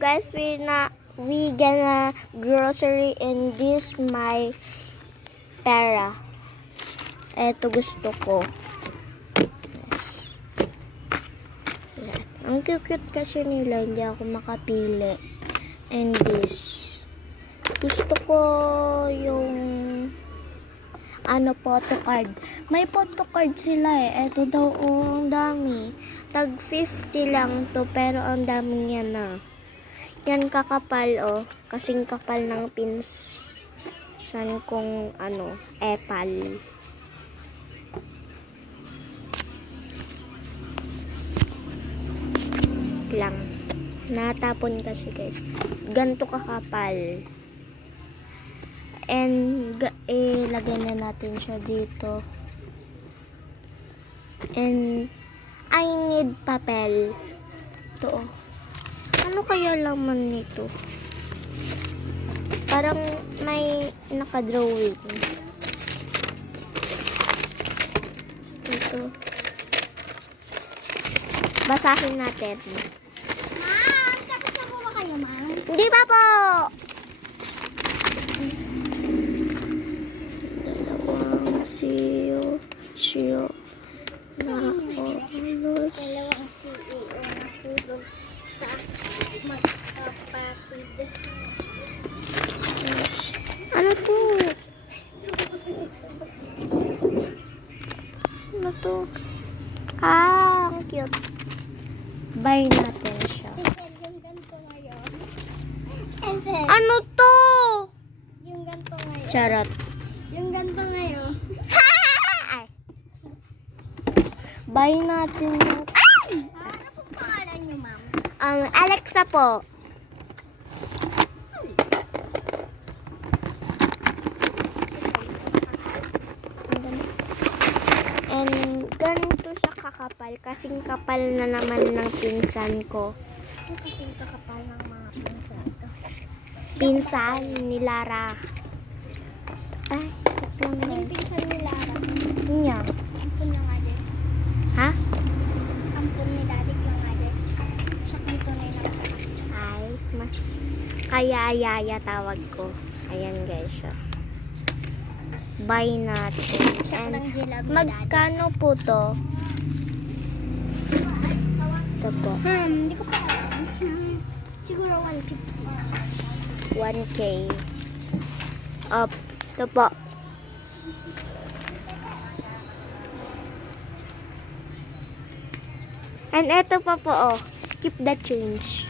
guys, we gonna grocery in this my pera. Eto gusto ko. Yes. Ang cute kasi nila, hindi ako makapili. And this. Gusto ko yung photocard. May photocard sila eh. Eto daw, ang dami. Tag 50 lang to, pero ang dami yan na. Yan kakapal oh. Kasing kapal ng pinsan kong epal. Lang. Natapon kasi guys. Ganto kakapal. And lagay na natin siya dito. And I need papel. Ito oh. Ano kaya laman nito? Parang may nakadrawing. Ito. Basahin natin. Ma'am, kasama ba kayo, ma'am? Hindi pa po! Dalawang siyo na olos. Dalawang CEO na tulog sa magkapatid. Ano to? Ano to? Ah, ang cute. Buy natin siya. Yung ganito ngayon. Ano to? Yung ganito ngayon. Charot. Yung ganito ngayon. Ay. Buy natin yung... Ano pong pangalan niyo, ma'am? Alexa po. And ganito siya kakapal. Kasing kapal na naman ng pinsan ko. Ito kasing kakapal ng mga pinsan ko. Pinsan ni Lara. Ay, ito lang Yung guys. pinsan ni Lara. Niya. Ampun na nga din. Ha? Ampun ni daddy ko nga din. Sa tunay na pala. Ay, kaya Yaya tawag ko. Ayan guys. So. Buy natin. Siya And ng jilab ni daddy. magkano po to? Ito po. Hindi ko pa alam. Siguro 150. 1K. Up. Ito po. And ito pa po, oh. Keep the change.